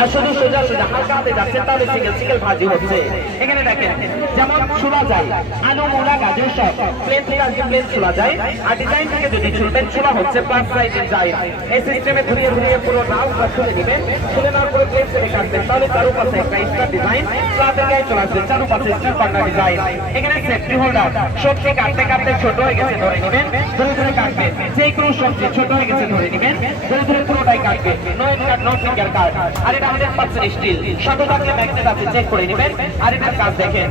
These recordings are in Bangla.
আর শুধু সোজা সোজা হালকা হাতে যাচ্ছে তাহলে সিঙ্গেল সিঙ্গেল ভাজি হচ্ছে। এখানে দেখেন যেমন ছোলা যায় আলু মূলা গাজর সব প্লেন থেকে আজকে প্লেন ছোলা যায়। আর ডিজাইন থেকে যদি ছুলবেন ছোলা হচ্ছে প্লাস সাইজে যায়। এই সিস্টেমে ঘুরিয়ে ঘুরিয়ে পুরো নাও খুলে দিবেন, খুলে নেওয়ার পরে প্লেন থেকে কাটবেন তাহলে চারুপাশে একটা স্টার ডিজাইন প্লাসের গায়ে চলে আসবে, চারুপাশে স্টার পান্না ডিজাইন। এখানে সেফটি হোল্ডার সবজি কাটতে কাটতে ছোট হয়ে গেছে ধরে নেবেন, ধরে ধরে কাটবেন। যে কোনো সবজি ছোট হয়ে গেছে ধরে নেবেন, ধরে ধরে পুরোটাই কাটবেন। নো কাট নো ফিঙ্গার কাট। আর এটা 100% স্টিল, শত টাকা ম্যাগনেট আছে চেক করে নেবেন। আর এটার কাজ দেখেন,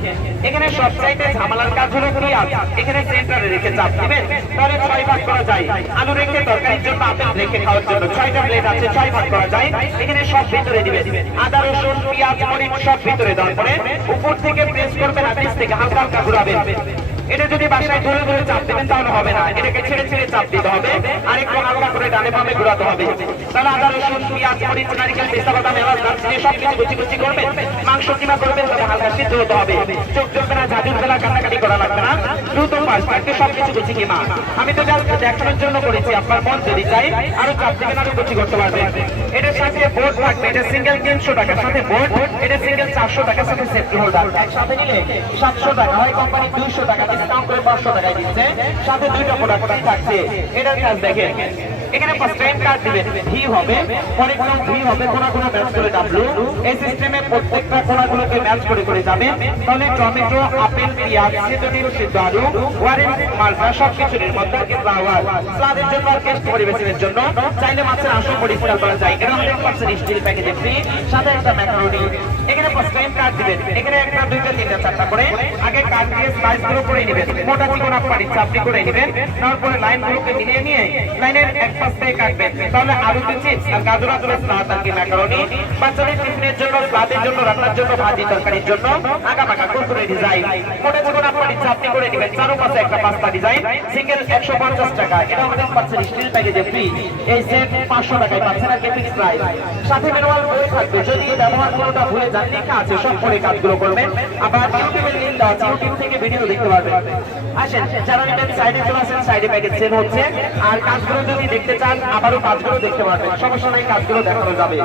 এখানে সব সাইডে ঝামেলার কাজ হলো কি আছে, এখানে সেন্টারে রেখে চাপ দিবেন তাহলে 6 ভাগ করা যায়। আলু রেখে তরকারির জন্য আপেল রেখে খাওয়ার জন্য 6টা প্লেট আছে, 6 ভাগ করা যায়। এখানে সব ভিতরে দিবেন, আদা রসুন পেঁয়াজ মরিচ সব ভিতরে দেওয়ার পরে উপর থেকে প্রেস করবেন আর নিচ থেকে হালকা হালকা ঘোরাবেন। এটা যদি বাসায় ধরে ধরে চাপ দেবেন তাহলে হবে না, এটাকে ছেড়ে ছেড়ে চাপ দিতে হবে আর একটু হালকা করে ডানে বামে ঘোরাতে হবে। তাহলে আদা রসুন পেঁয়াজ মরিচ নারকেল পেস্তা বাদাম এলাচ দারচিনি সব কিছু কুচি কুচি করবেন। মাংস কিমা করবেন তবে হালকা সিদ্ধ হতে হবে, চোখ জ্বলবে না, ঝাঁঝুর বেলা কাটাকাটি করা লাগবে না, দ্রুত ফাস্ট থাকতে সব কিছু কুচি কিমা। আমি তো জাস্ট দেখানোর জন্য করেছি, আপনার মন যদি চাই আরো চাপ দিবেন আরো কুচি করতে পারবেন। এটার সাথে বোর্ড থাকবে, এটা সিঙ্গেল 300 টাকার সাথে বোর্ড, এটা সিঙ্গেল 400 টাকার সাথে সেফটি হোল্ডার। একসাথে নিলে 700 টাকা হয়, কোম্পানি 200 টাকা ডিসকাউন্ট করে 500 টাকায় দিচ্ছে, সাথে দুইটা প্রোডাক্ট থাকছে। এটার কাজ দেখেন, এখানে ফার্স্ট টাইম কাট দিবেন, ভি হবে পরে কোন ভি হবে, কোন কোন ম্যাচ করে ডাব্লিউ। এই সিস্টেমে প্রত্যেকটা কোণাগুলোকে ম্যাচ করে করে যাবেন। তাহলে টমেটো আপেল পেঁয়াজ সিদ্ধ ডিম সিদ্ধ আলু ওয়ারেন্ট মালটা সবকিছুর মধ্যে ফ্লাওয়ার স্বাদের জন্য আর টেস্ট পরিবেশনের জন্য চাইলে মাছের আসল পরিষ্কার করা যায়। এটা 100% স্টিল প্যাকেজে ফ্রি, সাথে একটা ম্যাকারোনি। এখানে ফার্স্ট টাইম কাট দিবেন, এখানে একটা দুইটা তিনটা চারটা করে আগে কাট দিয়ে স্লাইস গুলো করে নেবেন, মোটা চিকন আপনি চাপড়ি করে নেবেন। তারপরে লাইনগুলোকে মিলিয়ে নিয়ে লাইনের এক পাশ থেকে কাটবেন। তাহলে আলুতে চিপস আর গাজর আলুর সালাদ আর কি ম্যাকারোনি, বাচ্চাদের টিফিনের জন্য স্লাদের জন্য রান্নার জন্য ভাজি তরকারির জন্য আঁকা পাকা কুরকুরে ডিজাইন। মোটা চিকন আপনি চাপড়ি করে নেবেন, চারপাশে একটা পাস্তা ডিজাইন, সিঙ্গেল 150 টাকা। এটা 100% স্টিল প্যাকেজে ফ্রি। এই সেট 500 টাকায় পাচ্ছেন আর কি ফিক্স প্রাইস। সাথে ম্যানুয়াল বই থাকবে, যদি ব্যবহার কোনটা ভুলে যান লেখা আছে সব পরে কাজগুলো করবেন। আবার ইউটিউবের লিংক দেওয়া আছে, ইউটিউব থেকে ভিডিও দেখতে পারবেন। আসেন যারা নেবেন সাইডে চলে আসেন, সাইডে প্যাকেজ সেল হচ্ছে। আর কাজগুলো যদি দেখতে চান আবারও কাজগুলো দেখতে পারবেন, সমস্যা নাই, কাজগুলো দেখানো যাবে।